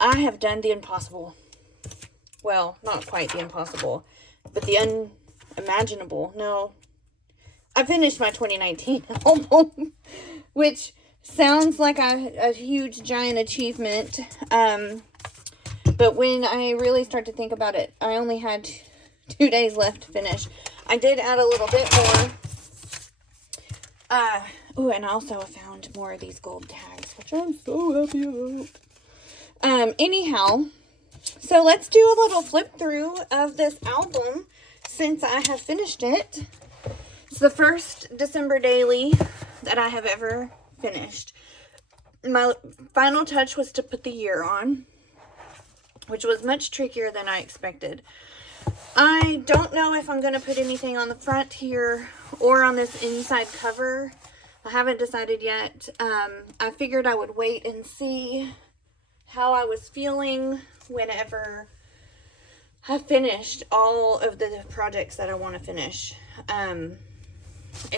I have done the impossible. Well, not quite the impossible, but the unimaginable. No, I finished my 2019 album, which sounds like a huge, giant achievement. But when I really start to think about it, I only had 2 days left to finish. I did add a little bit more. Oh, and I also found more of these gold tags, which I'm so happy about. Anyhow, so let's do a little flip through of this album since I have finished it. It's the first December daily that I have ever finished. My final touch was to put the year on, which was much trickier than I expected. I don't know if I'm going to put anything on the front here or on this inside cover. I haven't decided yet. I figured I would wait and see how I was feeling whenever I finished all of the projects that I want to finish. And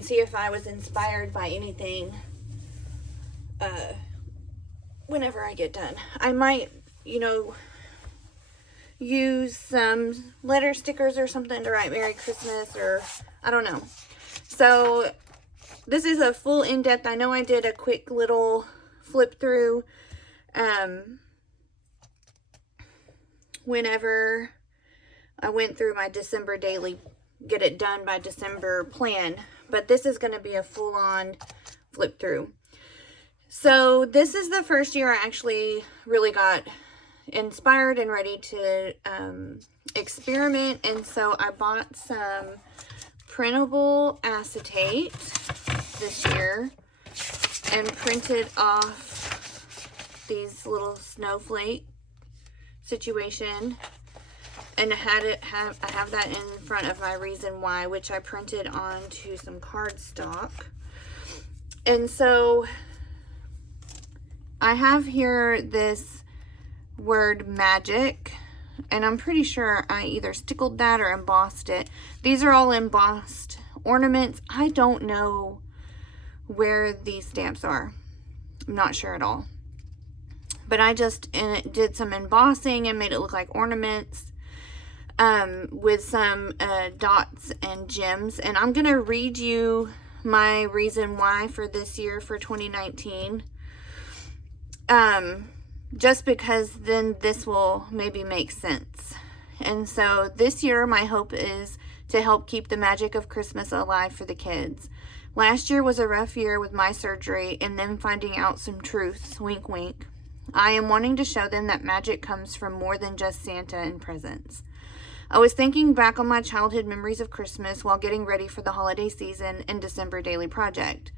see if I was inspired by anything whenever I get done. I might, use some letter stickers or something to write Merry Christmas, or I don't know. So this is a full in-depth. I know I did a quick little flip through whenever I went through my December daily get it done by December plan, but this is going to be a full-on flip through. So this is the first year I actually really got inspired and ready to experiment, and so I bought some printable acetate this year and printed off these little snowflake situation, and I have that in front of my reason why, which I printed onto some cardstock. And so I have here this word magic, and I'm pretty sure I either stickled that or embossed it. These are all embossed ornaments. I don't know where these stamps are. I'm not sure at all. But I just did some embossing and made it look like ornaments with some dots and gems. And I'm going to read you my reason why for this year, for 2019. Just because then this will maybe make sense. And so this year, my hope is to help keep the magic of Christmas alive for the kids. Last year was a rough year with my surgery and then finding out some truths, wink wink. I am wanting to show them that magic comes from more than just Santa and presents. I was thinking back on my childhood memories of Christmas while getting ready for the holiday season and December daily project.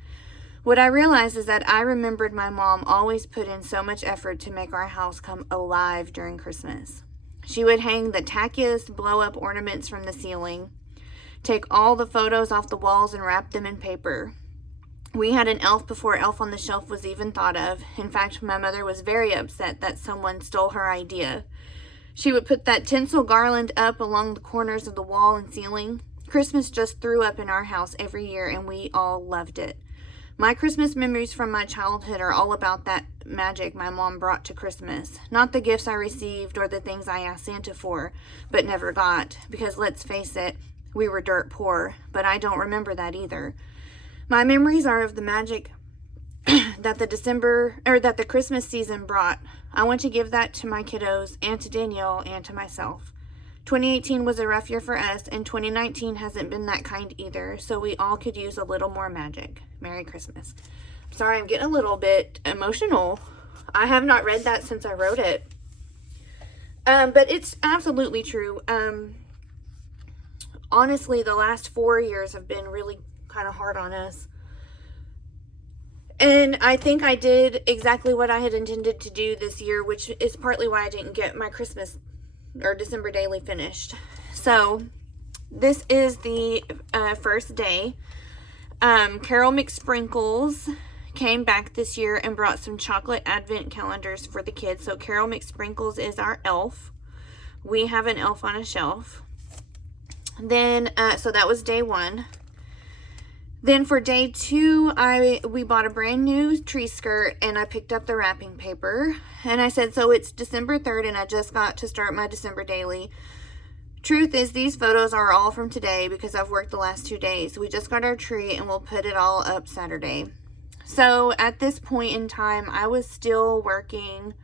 What I realized is that I remembered my mom always put in so much effort to make our house come alive during Christmas. She would hang the tackiest blow-up ornaments from the ceiling, take all the photos off the walls and wrap them in paper. We had an elf before Elf on the Shelf was even thought of. In fact, my mother was very upset that someone stole her idea. She would put that tinsel garland up along the corners of the wall and ceiling. Christmas just threw up in our house every year, and we all loved it. My Christmas memories from my childhood are all about that magic my mom brought to Christmas. Not the gifts I received or the things I asked Santa for, but never got. Because let's face it, we were dirt poor, but I don't remember that either. My memories are of the magic that the Christmas season brought. I want to give that to my kiddos and to Danielle and to myself. 2018 was a rough year for us, and 2019 hasn't been that kind either, so we all could use a little more magic. Merry Christmas. Sorry, I'm getting a little bit emotional. I have not read that since I wrote it. But it's absolutely true. Honestly, the last 4 years have been really kind of hard on us. And I think I did exactly what I had intended to do this year, which is partly why I didn't get my Christmas or December daily finished. So this is the first day. Carol McSprinkles came back this year and brought some chocolate advent calendars for the kids. So Carol McSprinkles is our elf. We have an elf on a shelf. Then, so that was day one. Then for day 2, we bought a brand new tree skirt, and I picked up the wrapping paper. And I said, so it's December 3rd, and I just got to start my December daily. Truth is, these photos are all from today because I've worked the last 2 days. We just got our tree, and we'll put it all up Saturday. So at this point in time, I was still working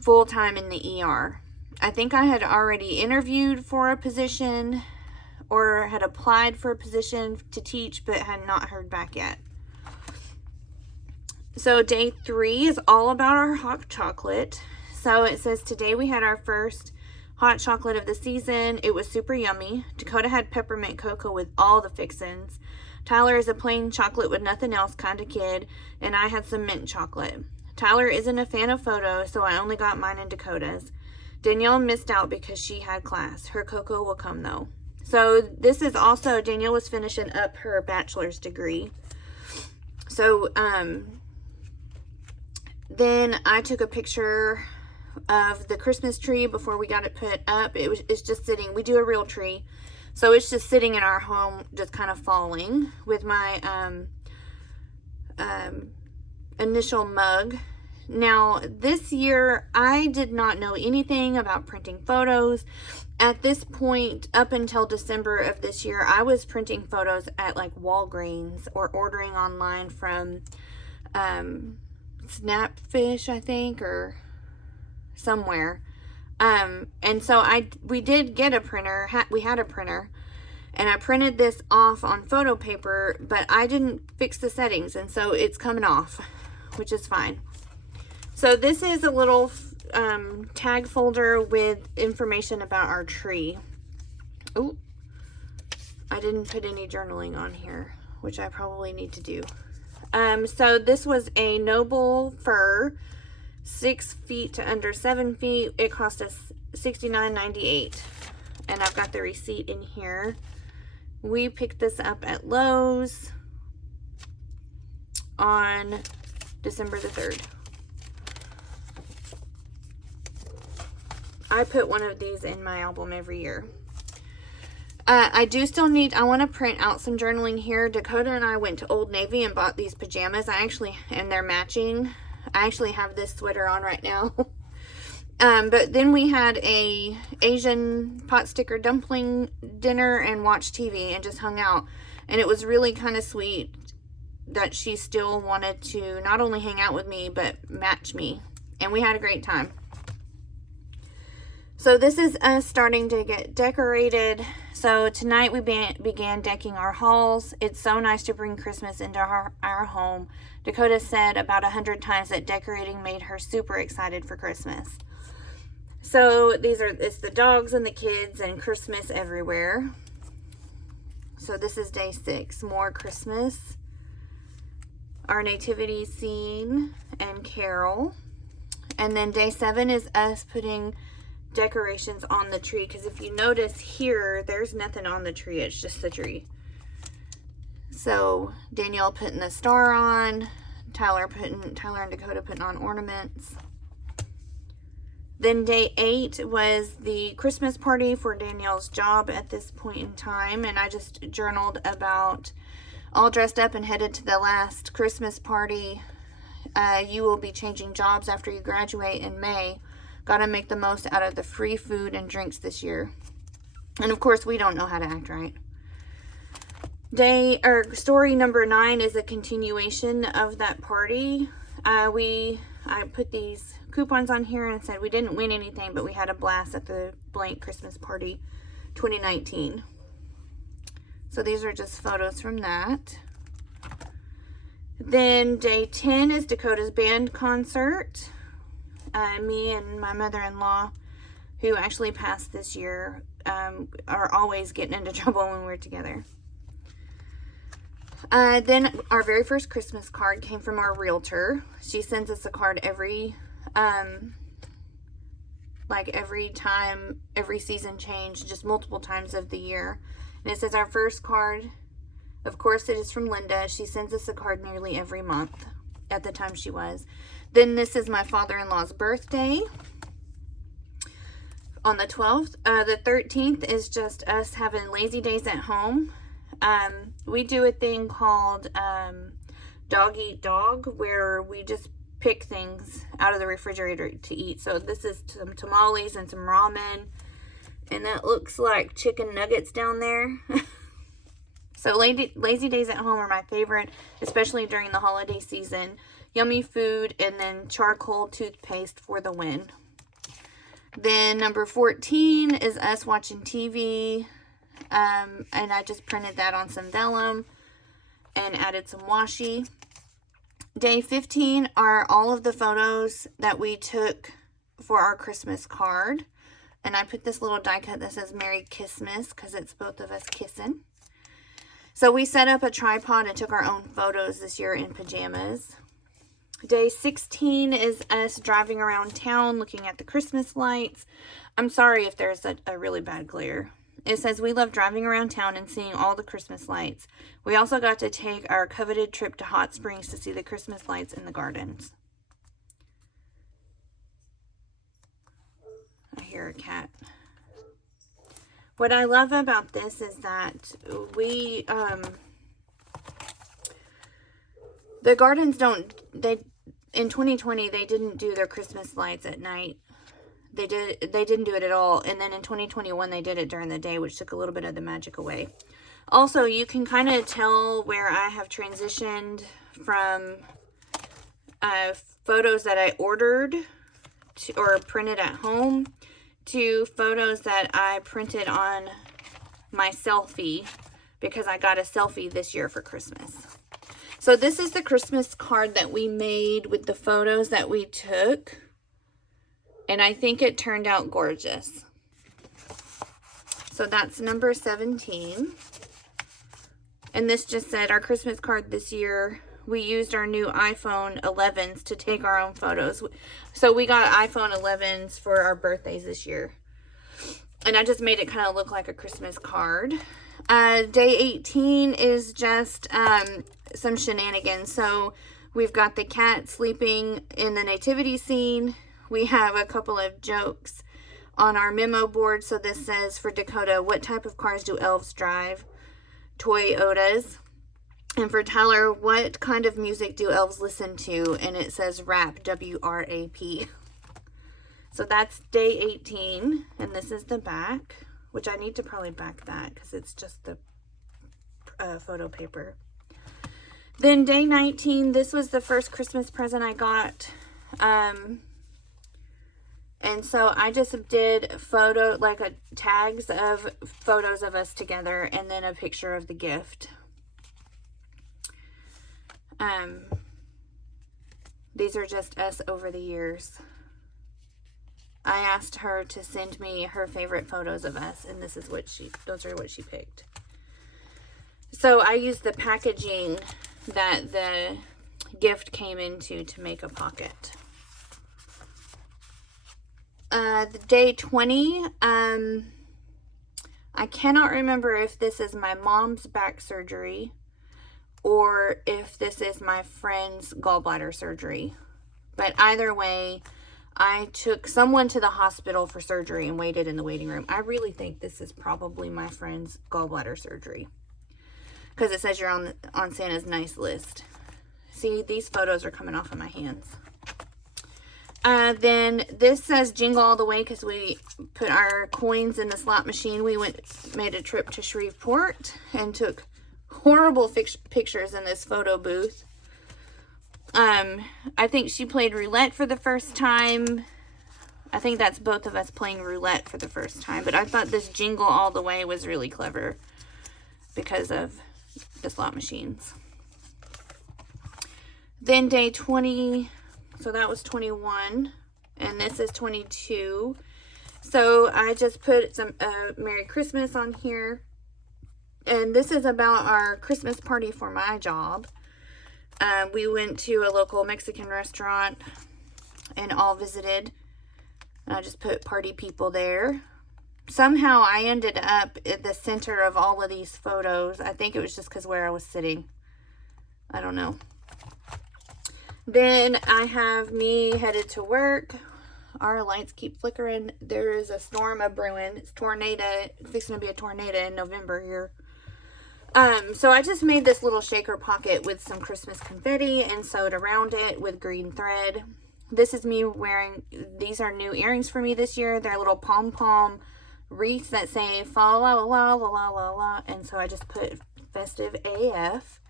full-time in the ER. I think I had already interviewed for a position or had applied for a position to teach, but had not heard back yet. So day 3 is all about our hot chocolate. So it says today we had our first hot chocolate of the season. It was super yummy. Dakota had peppermint cocoa with all the fixins. Tyler is a plain chocolate with nothing else kind of kid, and I had some mint chocolate. Tyler isn't a fan of photos, so I only got mine and Dakota's. Danielle missed out because she had class. Her cocoa will come though. So this is also, Danielle was finishing up her bachelor's degree. So then I took a picture of the Christmas tree before we got it put up. It's just sitting. We do a real tree. So it's just sitting in our home, just kind of falling with my initial mug. Now, this year, I did not know anything about printing photos. At this point, up until December of this year, I was printing photos at like Walgreens or ordering online from Snapfish, I think, or somewhere. And so we did get a printer. We had a printer, and I printed this off on photo paper, but I didn't fix the settings, and so it's coming off, which is fine. So this is a little tag folder with information about our tree. Oh, I didn't put any journaling on here, which I probably need to do. So this was a Noble fir, 6 feet to under 7 feet. It cost us $69.98, and I've got the receipt in here. We picked this up at Lowe's on December the 3rd. I put one of these in my album every year. I want to print out some journaling here. Dakota and I went to Old Navy and bought these pajamas. And they're matching. I actually have this sweater on right now. But then we had a Asian pot sticker dumpling dinner and watched TV and just hung out. And it was really kind of sweet that she still wanted to not only hang out with me, but match me. And we had a great time. So this is us starting to get decorated. So tonight we began decking our halls. It's so nice to bring Christmas into our home. Dakota said about 100 times that decorating made her super excited for Christmas. So it's the dogs and the kids and Christmas everywhere. So this is day 6, more Christmas. Our nativity scene and carol. And then day 7 is us putting decorations on the tree, because if you notice here, there's nothing on the tree, it's just the tree. So Danielle putting the star on, Tyler and Dakota putting on ornaments. Then day 8 was the Christmas party for Danielle's job at this point in time, and I just journaled about all dressed up and headed to the last Christmas party. You will be changing jobs after you graduate in May. Gotta make the most out of the free food and drinks this year. And of course, we don't know how to act right. Story number 9 is a continuation of that party. I put these coupons on here and said we didn't win anything, but we had a blast at the blank Christmas party 2019. So these are just photos from that. Then day 10 is Dakota's band concert. Me and my mother-in-law, who actually passed this year, are always getting into trouble when we're together. Then our very first Christmas card came from our realtor. She sends us a card every time, every season change, just multiple times of the year. And it says our first card, of course it is from Linda. She sends us a card nearly every month. At the time she was. Then this is my father-in-law's birthday on the 12th. The 13th is just us having lazy days at home. We do a thing called Dog Eat Dog, where we just pick things out of the refrigerator to eat. So this is some tamales and some ramen, and that looks like chicken nuggets down there. So lazy days at home are my favorite, especially during the holiday season. Yummy food, and then charcoal toothpaste for the win. Then number 14 is us watching TV. And I just printed that on some vellum and added some washi. Day 15 are all of the photos that we took for our Christmas card. And I put this little die cut that says Merry Kissmas because it's both of us kissing. So we set up a tripod and took our own photos this year in pajamas. Day 16 is us driving around town looking at the Christmas lights. I'm sorry if there's a really bad glare. It says we love driving around town and seeing all the Christmas lights. We also got to take our coveted trip to Hot Springs to see the Christmas lights in the gardens. I hear a cat. What I love about this is that we, the gardens in 2020, they didn't do their Christmas lights at night. They didn't do it at all. And then in 2021, they did it during the day, which took a little bit of the magic away. Also, you can kind of tell where I have transitioned from photos that I ordered or printed at home to photos that I printed on my selfie, because I got a selfie this year for Christmas. So this is the Christmas card that we made with the photos that we took. And I think it turned out gorgeous. So that's number 17. And this just said, our Christmas card this year, we used our new iPhone 11s to take our own photos. So we got iPhone 11s for our birthdays this year. And I just made it kind of look like a Christmas card. Day 18 is just some shenanigans. So we've got the cat sleeping in the nativity scene. We have a couple of jokes on our memo board. So this says for Dakota, what type of cars do elves drive? Toyotas. And for Tyler, what kind of music do elves listen to? And it says rap, W-R-A-P. So that's day 18. And this is the back, which I need to probably back that because it's just the photo paper. Then day 19, this was the first Christmas present I got. And so I just did tags of photos of us together and then a picture of the gift. These are just us over the years. I asked her to send me her favorite photos of us, and those are what she picked. So I used the packaging that the gift came into to make a pocket. The day 20, I cannot remember if this is my mom's back surgery or if this is my friend's gallbladder surgery. But either way, I took someone to the hospital for surgery and waited in the waiting room. I really think this is probably my friend's gallbladder surgery because it says you're on Santa's nice list. See, these photos are coming off of my hands. Then this says Jingle All the Way because we put our coins in the slot machine. We made a trip to Shreveport and took horrible pictures in this photo booth. I think she played roulette for the first time. I think that's both of us playing roulette for the first time. But I thought this Jingle All the Way was really clever because of the slot machines. Then day 20, so that was 21, and this is 22. So I just put some Merry Christmas on here. And this is about our Christmas party for my job. We went to a local Mexican restaurant and all visited. And I just put party people there. Somehow I ended up at the center of all of these photos. I think it was just because where I was sitting. I don't know. Then I have me headed to work. Our lights keep flickering. There is a storm a brewing. It's fixing to be a tornado in November here. So I just made this little shaker pocket with some Christmas confetti and sewed around it with green thread. This is me wearing, these are new earrings for me this year. They're little pom-pom wreaths that say fa la la la la la la la. And so I just put Festive AF.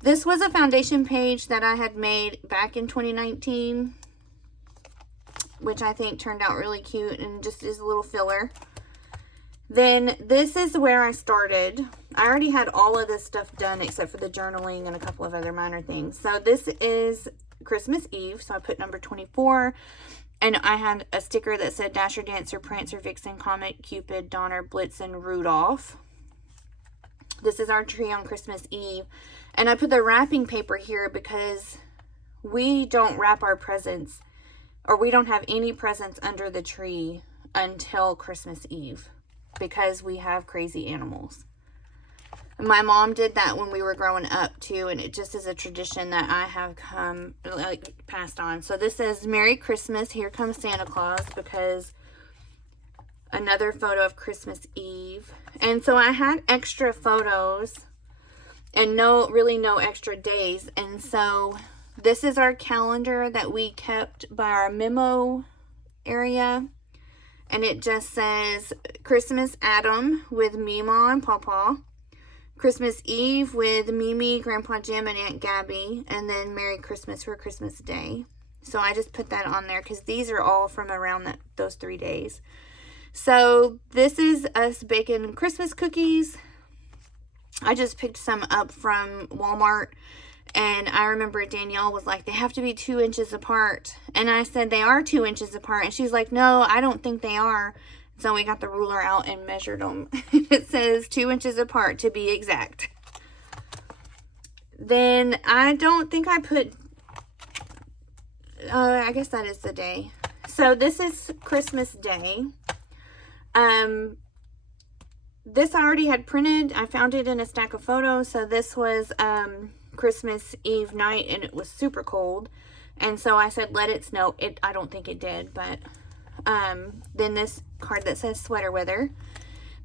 This was a foundation page that I had made back in 2019, which I think turned out really cute and just is a little filler. Then this is where I started. I already had all of this stuff done except for the journaling and a couple of other minor things. So this is Christmas Eve. So I put number 24. And I had a sticker that said Dasher, Dancer, Prancer, Vixen, Comet, Cupid, Donner, Blitzen, Rudolph. This is our tree on Christmas Eve. And I put the wrapping paper here because we don't wrap our presents, or we don't have any presents under the tree until Christmas Eve, because we have crazy animals. My mom did that when we were growing up too, and it just is a tradition that I have passed on. So this says Merry Christmas, Here Comes Santa Claus, because another photo of Christmas Eve. And so I had extra photos and no extra days. And so this is our calendar that we kept by our memo area. And it just says Christmas Adam with Mima and Pawpaw. Christmas Eve with Mimi, Grandpa Jim, and Aunt Gabby. And then Merry Christmas for Christmas Day. So I just put that on there because these are all from around those 3 days. So this is us baking Christmas cookies. I just picked some up from Walmart. And I remember Danielle was like, they have to be 2 inches apart. And I said, they are 2 inches apart. And she's like, no, I don't think they are. So we got the ruler out and measured them. It says 2 inches apart to be exact. Then I don't think I put, I guess that is the day. So this is Christmas Day. This I already had printed. I found it in a stack of photos. So this was Christmas Eve night, and it was super cold. And so I said, let it snow. I don't think it did, but then this card that says sweater weather.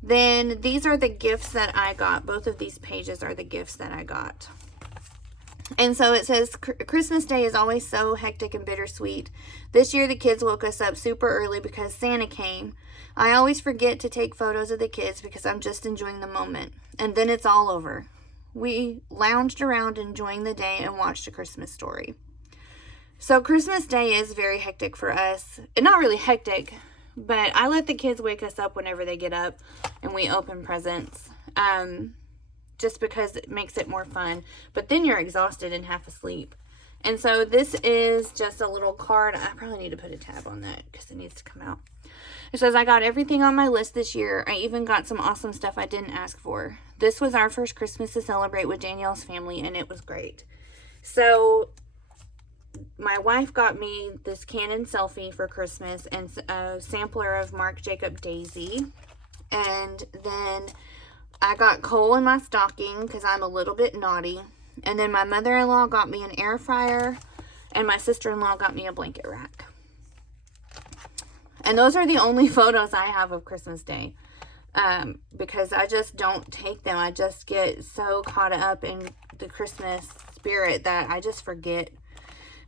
Then these are the gifts that I got. Both of these pages are the gifts that I got. And so it says, Christmas Day is always so hectic and bittersweet. This year the kids woke us up super early because Santa came. I always forget to take photos of the kids because I'm just enjoying the moment. And then it's all over. We lounged around enjoying the day and watched A Christmas Story. So Christmas Day is very hectic for us. And not really hectic, but I let the kids wake us up whenever they get up and we open presents. Just because it makes it more fun. But then you're exhausted and half asleep. And so this is just a little card. I probably need to put a tab on that because it needs to come out. It says, I got everything on my list this year. I even got some awesome stuff I didn't ask for. This was our first Christmas to celebrate with Danielle's family, and it was great. So my wife got me this Canon selfie for Christmas and a sampler of Marc Jacob Daisy. And then I got coal in my stocking because I'm a little bit naughty. And then my mother-in-law got me an air fryer, and my sister-in-law got me a blanket rack. And those are the only photos I have of Christmas Day, because I just don't take them. I just get so caught up in the Christmas spirit that I just forget.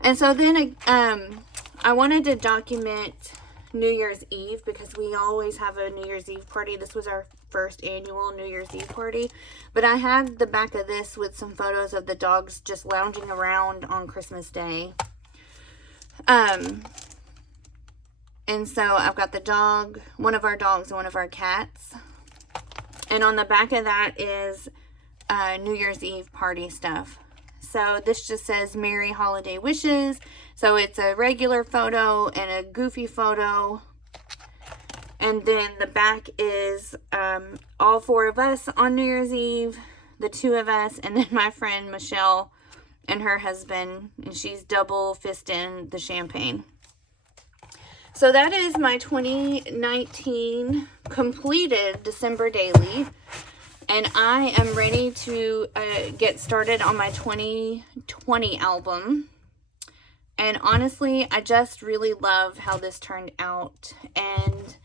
And so then I wanted to document New Year's Eve because we always have a New Year's Eve party. This was our first annual New Year's Eve party. But I had the back of this with some photos of the dogs just lounging around on Christmas Day. And so I've got the dog, one of our dogs and one of our cats. And on the back of that is New Year's Eve party stuff. So this just says Merry Holiday Wishes. So it's a regular photo and a goofy photo. And then the back is all 4 of us on New Year's Eve, the 2 of us, and then my friend Michelle and her husband. And she's double fisting the champagne. So that is my 2019 completed December daily. And I am ready to get started on my 2020 album. And honestly, I just really love how this turned out. And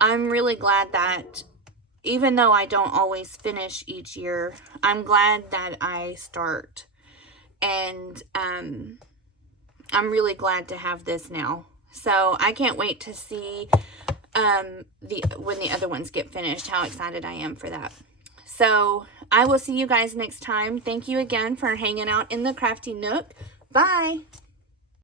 I'm really glad that even though I don't always finish each year, I'm glad that I start. And I'm really glad to have this now. So I can't wait to see when the other ones get finished, how excited I am for that. So I will see you guys next time. Thank you again for hanging out in the Crafty Nook. Bye.